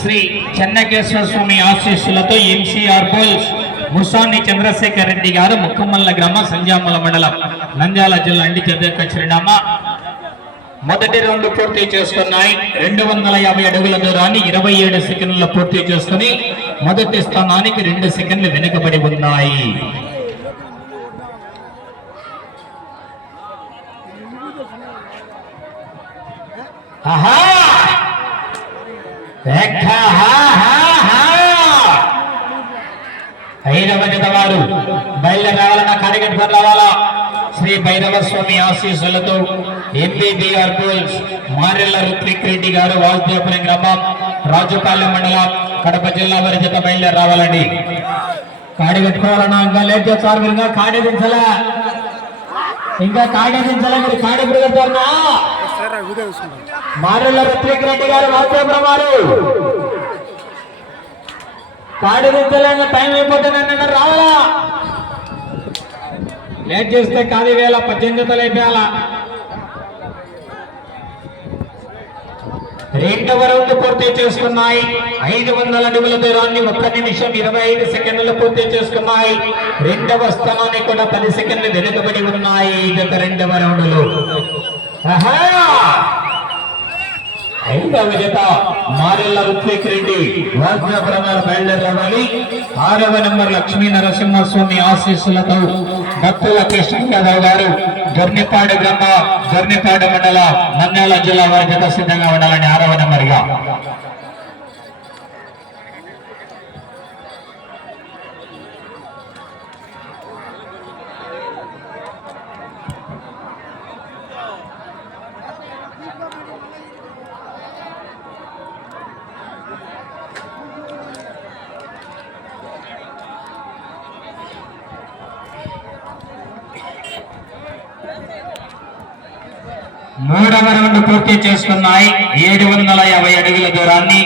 శ్రీ చెన్నకేశ్వర స్వామి ఆశీస్సులతో ఎంసీఆర్ బోల్స్ ముసాని చంద్రశేఖర్ రెడ్డి గారు ముక్కమల్ల గ్రామ సంజామల మండలం నంద్యాల జిల్లా అండి చెద్దెక్క చిరునామా. మొదటి రౌండ్ పూర్తి చేసుకున్నాయి. 250 అడుగుల దూరాన్ని 27 సెకండ్లలో పూర్తి చేసుకుని మొదటి స్థానానికి 2 సెకండ్లు వెనుకబడి ఉన్నాయి. ఐదవ జత వారు బయలు రావాలన్న కార్యకర్తలు రావాలా. శ్రీ భైరవ స్వామి ఆశీస్సులతో ఎంబీబీఆర్ బోల్స్ మారెల్ల రుత్విక్ రెడ్డి గారు వాసుదేవపురం గ్రామం రాజుపాలెం మండలం కడప జిల్లా వారి జత బయలుదేరి రావాలండి. కాడి కట్టుకోవాలన్నా ఇంకా లేట్ చేస్తారు. మీరు ఇంకా కాడి దించలే, ఇంకా కాడి దించలే, మీరు కాడి పెడతారన్నా. మారెల్ల రుత్విక్ రెడ్డి గారు వాసుదేవపురం వారు కాడి దించలే, టైం అయిపోతుంది రావాలా. లేట్ చేస్తే కాది వేళ 18 జతలు అయిపోయాల. రెండవ రౌండ్ పూర్తి చేసుకున్నాయి. 500 అడుగుల దూరాన్ని 1 నిమిషం 25 సెకండ్లు పూర్తి చేసుకున్నాయి. రెండవ స్థానాన్ని కూడా 10 సెకండ్లు వెనుకబడి ఉన్నాయి. గత రెండవ రౌండ్లో ఐదవ జత మారెల్ల రుత్విక్ రెడ్డి వాజ్ఞాపురంగా బయలుదేరి రావాలి. 6వ నెంబర్ లక్ష్మీ నరసింహస్వామి ఆశీస్సులతో భక్తుల కృష్ణయాదవ్ గారు గర్నిపాడు గ్రామ గర్నిపాడు మండల నంద్యాల జిల్లా వారి జత సిద్ధంగా ఉండాలని 6వ నెంబర్గా. మూడవ రౌండ్ పూర్తి చేసుకున్నాయి. 750 అడుగుల దూరాన్ని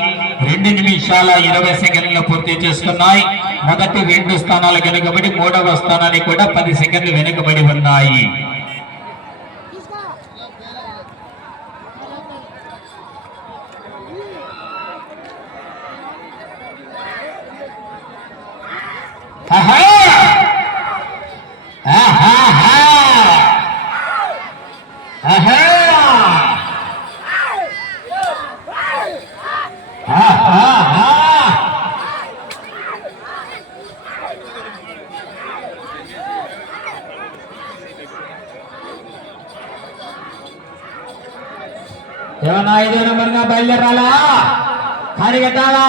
2 నిమిషాల 20 సెకండ్లు పూర్తి చేసుకున్నాయి. మొదటి 2 స్థానాలు వెనుకబడి 3వ స్థానానికి కూడా 10 సెకండ్లు వెనుకబడి ఉన్నాయి. ఏమన్నా 5వ నెంబర్గా బయలుదేరాలా, కాడి కట్టాలా.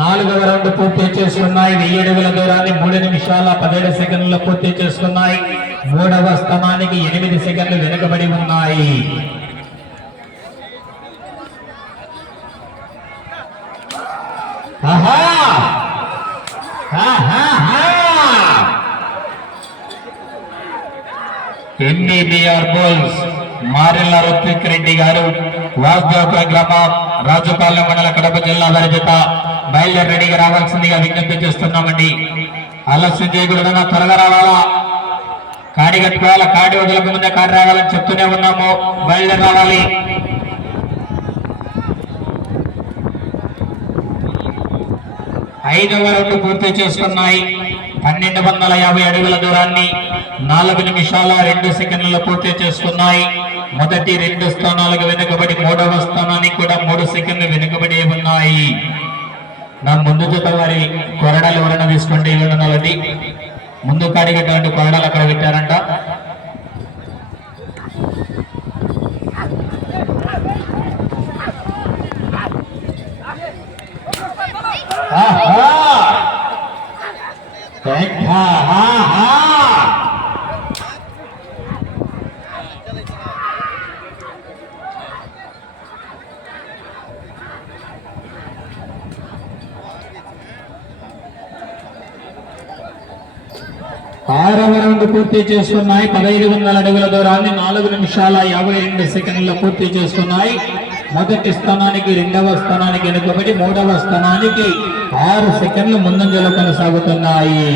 4వ రౌండ్ పూర్తి చేసుకున్నాయి. 1000 అడుగుల దూరాన్ని 3 నిమిషాల 17 సెకండ్లు పూర్తి చేసుకున్నాయి. 3వ స్థానానికి 8 సెకండ్లు వెనుకబడి ఉన్నాయి. ఎంబీబీఆర్ బోల్స్ మారెల్ల రుత్విక్ రెడ్డి గారు వాసుదేవపురం గ్రామం రాజుపాలెం మండల కడప జిల్లా వారి జత బయలుదేరి రెడీగా రావాల్సిందిగా విజ్ఞప్తి చేస్తున్నామండి. ఆలస్యం చేయకూడదన్నా త్వరగా రావాలా. కాడి కట్టుకోవాలా, కాడి వదలక ముందే కాడి రావాలని చెప్తూనే ఉన్నాము. బయలుదేరి రావాలి. ఐదవ రౌండ్ పూర్తి చేసుకున్నాయి. 1250 అడుగుల దూరాన్ని 4 నిమిషాల 2 సెకండ్లలో పూర్తి చేసుకున్నాయి. మొదటి 2 స్థానాలకు వెనుకబడి 3వ స్థానానికి కూడా 3 సెకండ్లు వెనుకబడి ఉన్నాయి. నా ముందు జత వారి కొరడాలు ఎవరైనా తీసుకోండి. ఇవ్వండి, ముందు కాడిగట్టాలంటే కొరడాలు అక్కడ పెట్టారంట. 6వ రౌండ్ పూర్తి చేసుకున్నాయి. 1500 అడుగుల దూరాన్ని 4 నిమిషాల 52 సెకండ్లలో పూర్తి చేసుకున్నాయి. మొదటి స్థానానికి 2వ స్థానానికి వెనుకబడి 3వ స్థానానికి 6 సెకండ్లు ముందంజలో కొనసాగుతున్నాయి.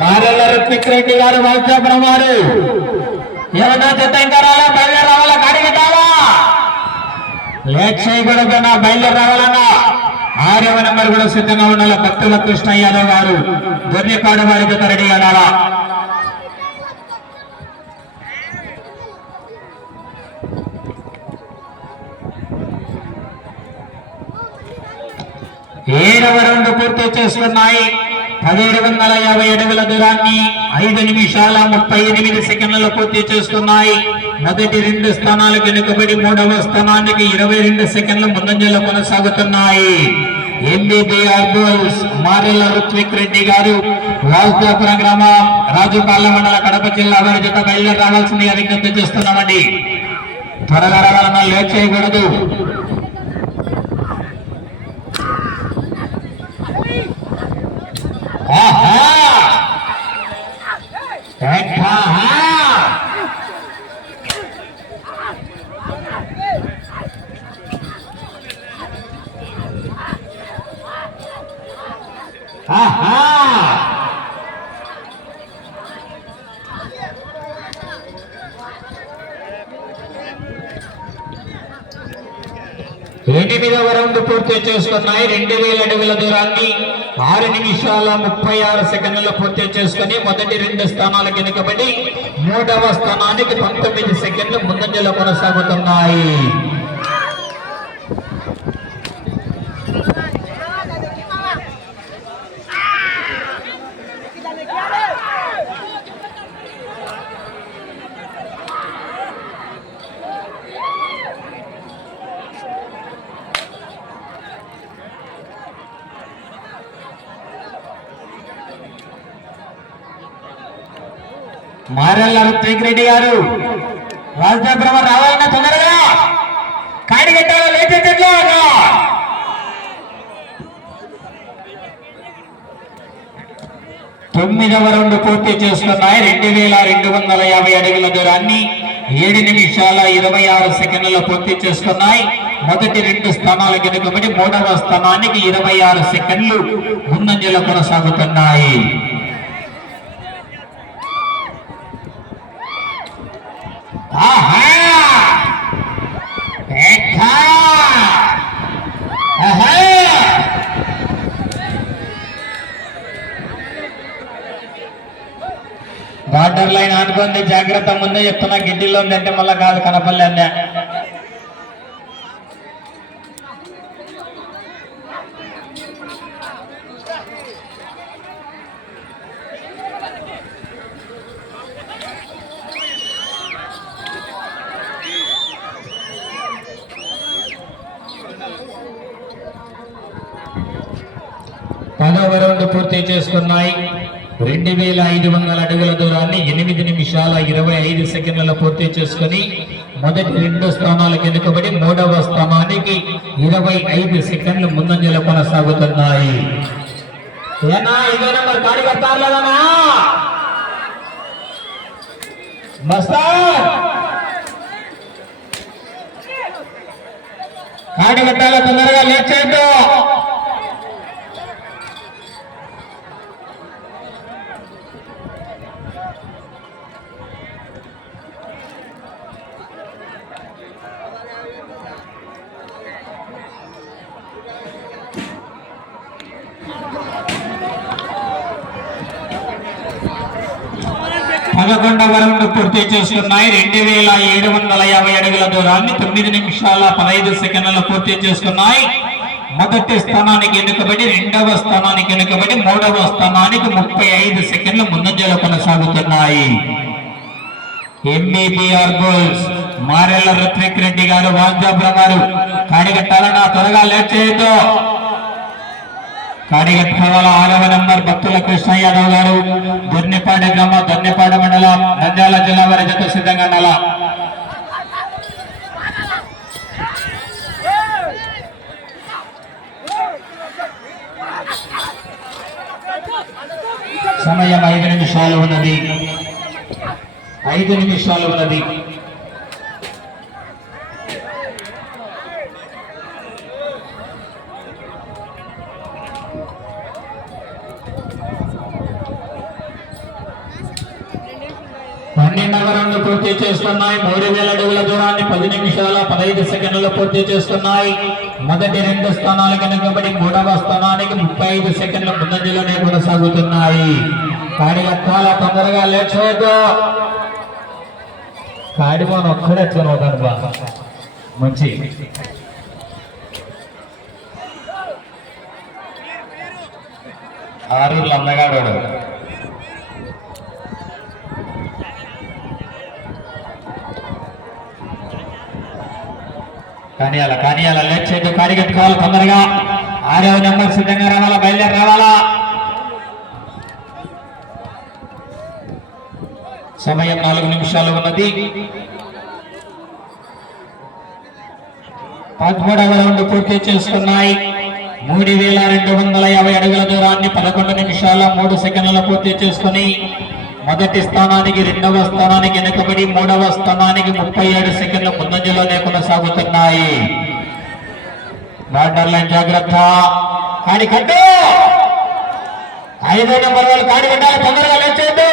మారెల్ల రుత్విక్ రెడ్డి గారు వాల్చాపురం వారు ఏమన్నా చిత్తంకరాలా బయలుదేరి రావాలా కాడిగట్టాలా లేట్ చేయకూడదన్నా బయలుదేరి రావాలన్నా 6వ నెంబర్ కూడా సిద్ధంగా ఉండాలి. భక్తుల కృష్ణ యాదవ్ గారు దొర్నిపాడు వారికి రెడీ అనాలా. ఏడవ రౌండ్ పూర్తి చేసుకున్నాయి. 1750 అడుగుల దూరాన్ని 5 నిమిషాల 38 సెకండ్లలో పూర్తి చేసుకున్నాయి. మొదటి 2 స్థానాలకు వెనుకబడి 3వ స్థానానికి 22 సెకండ్ల ముందంజలో కొనసాగుతున్నాయి. ఎంబీబీఆర్ బుల్స్ మారెల్ల రుత్విక్ రెడ్డి గారు వాల్తాపురం గ్రామం రాజుపాలెం మండల కడప జిల్లా వారి జత బయలుదేరి రావాల్సిందిగా విజ్ఞప్తి చేస్తున్నామండి. త్వరగా రావాలన్నా లేట్ చేయకూడదు. ఎనిమిదవ రౌండ్ పూర్తి చేసుకున్నాయి. 2000 అడుగుల దూరాన్ని 6 నిమిషాల 36 సెకండ్లలో పూర్తి చేసుకుని మొదటి 2 స్థానాలకు వెనుకబడి 3వ స్థానానికి 19 సెకండ్లు ముందంజలో కొనసాగుతున్నాయి. మారెల్ల రుత్విక్ రెడ్డి గారు రాజాపురం రావాలన్నా తొందరగా కాడిగట్టాలో లేచేట్లో 9వ రౌండ్ పూర్తి చేసుకున్నాయి. 2250 అడుగుల దూరాన్ని 7 నిమిషాల 26 సెకండ్లలో పూర్తి చేసుకున్నాయి. మొదటి 2 స్థానాలకు వెనుకబడి 3వ స్థానానికి 26 సెకండ్లు ముందంజలో కొనసాగుతున్నాయి. బార్డర్ లైన్ ఆనుకుంది, జాగ్రత్త. ముందే చెప్తున్నా గిడ్డిలో ఉందంటే మళ్ళా కాదు కనపడలే. పదవ రౌండ్ పూర్తి చేసుకున్నాయి. 2500 అడుగుల దూరాన్ని 8 నిమిషాల 25 సెకండ్లలో పూర్తి చేసుకుని మొదటి 2 స్థానాలకు వెనుకబడి 3వ స్థానానికి 25 సెకండ్లు ముందంజలో కొనసాగుతున్నాయి. కాడిగట్టాల తొందరగా లేట్ చేయొద్దు. పదకొండవ రౌండ్ పూర్తి చేసుకున్నాయి. 2750 అడుగుల దూరాన్ని 9 నిమిషాల 15 సెకండ్లలో పూర్తి చేసుకున్నాయి. మొదటి స్థానానికి వెనుకబడి 2వ స్థానానికి వెనుకబడి 3వ స్థానానికి 35 సెకండ్ల ముందంజలో కొనసాగుతున్నాయి. ఎంబీబీఆర్ బుల్స్ మారెల్ల రుత్విక్ రెడ్డి గారు వాల్జాపురం గారు కాడిగట్టాలన్నా త్వరగా లేట్ చేయొద్దు. కాడిగట్టాల 6వ నెంబర్ భక్తుల కృష్ణ యాదవ్ గారు దొర్నిపాడు గ్రామం దొర్నిపాడు మండలం నంద్యాల జిల్లా వారి జత సిద్ధంగా ఉండాల. సమయం 5 నిమిషాలు ఉన్నది. 5 నిమిషాలు ఉన్నది. రౌండ్ పూర్తి చేస్తున్నాయి. 3000 అడుగుల దూరాన్ని 10 నిమిషాల 15 సెకండ్లు పూర్తి చేస్తున్నాయి. మొదటి 2 స్థానాలు వెనుకబడి 3వ స్థానానికి 35 సెకండ్ల ముందంజలోనే కొనసాగుతున్నాయి. కాడి చాలా తొందరగా లేచవద్దు. కాడిమోన్ ఒక్కడే ఎట్లనవుతాను బా మంచి ఆరూర్లు అందగాడు. కానియాల లెఫ్ట్ సైడ్ కాడి కట్టుకోవాలి తొందరగా. 6వ నెంబర్ సిద్ధంగా రావాలా, బయలుదేరి రావాలా. సమయం 4 నిమిషాలు ఉన్నది. 13వ రౌండ్ పూర్తి చేసుకున్నాయి. 3250 అడుగుల దూరాన్ని 11 నిమిషాల 3 సెకండ్ల పూర్తి చేసుకుని మొదటి స్థానానికి 2వ స్థానానికి వెనుకబడి 3వ స్థానానికి 37 సెకండ్ల ముందంజలోనే కొనసాగుతున్నాయి. బార్డర్ లైన్ జాగ్రత్త. కాడి కట్టు. 5వ నెంబర్ వాళ్ళు కాడి కట్టాలి, తొందరగా లేచేద్దు.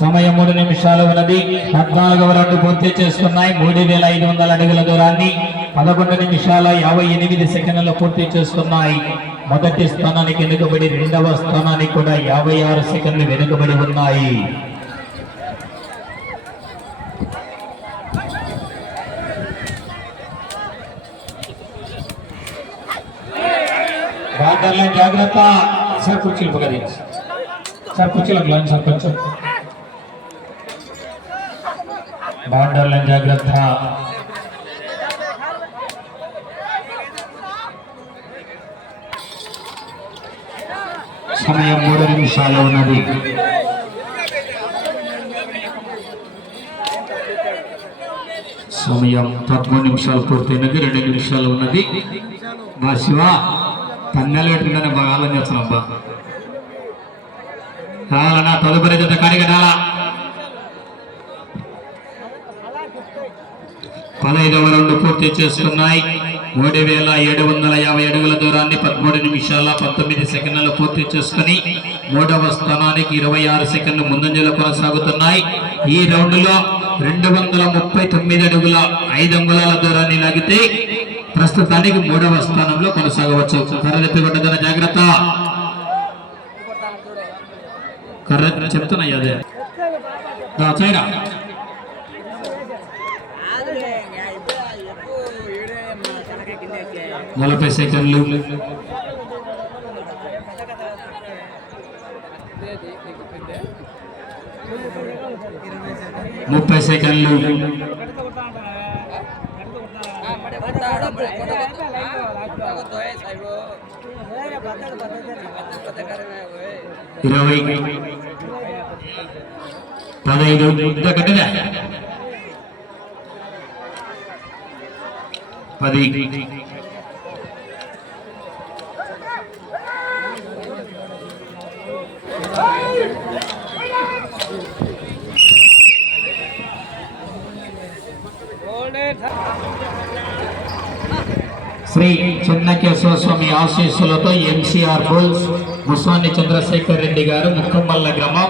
సమయం 3 నిమిషాలు ఉన్నది. 14వ రౌండ్ పూర్తి చేసుకున్నాయి. 3500 అడుగుల దూరాన్ని 11 నిమిషాల 58 సెకండ్లలో పూర్తి చేసుకున్నాయి. మొదటి స్థానానికి వెనుకబడి 2వ స్థానానికి కూడా 56 సెకండ్లు వెనుకబడి ఉన్నాయి. బార్డర్ లైన్ జాగ్రత్త. సార్ కుర్చీలు పగది, సార్ కుర్చీలకు లైన్ సార్ కొంచెం. బార్డర్ లైన్ జాగ్రత్త. సమయం 3 నిమిషాలు ఉన్నది. సమయం 13 నిమిషాలు పూర్తయినది. 2 నిమిషాలు ఉన్నది. బా శివ పన్నెలు పెట్టుకుంటానే బాగా ఆలోచన చేస్తున్నాబ్బా. కావాలన్నా తదుపరి జత కాడిగడాలా. 15వ రౌండ్ పూర్తి చేస్తున్నాయి. 3750 అడుగుల దూరాన్ని 13 నిమిషాల 19 సెకండ్లలో పూర్తి చేసుకుని 3వ స్థానానికి 26 సెకండ్లు ముందంజలో కొనసాగుతున్నాయి. ఈ రౌండ్ లో 239 అడుగుల 5 అంగుళాల దూరాన్ని లాగితే ప్రస్తుతానికి 3వ స్థానంలో కొనసాగవచ్చు. కర్ర తెప్పికొట్టదన జాగ్రత్త. కర్ర చెప్తున్నాయి అదే చైరా 40 సెకండ్లు. 30 సెకండ్లు. 20 15 ఇంత కట్టిదా 10 శ్రీ చెన్నకేశవ స్వామి ఆశీస్సులతో ఎంసీఆర్ బుల్స్ ముస్వాని చంద్రశేఖర్ రెడ్డి గారు ముక్కమల్ల గ్రామం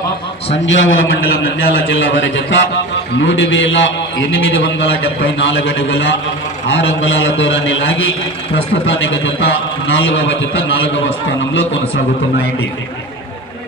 సంజావల మండలం నంద్యాల జిల్లా వారి జత 3874 అడుగుల 6 అంగుళాల దూరాన్ని లాగి ప్రస్తుతానికి జత 4వ స్థానంలో కొనసాగుతున్నాయండి.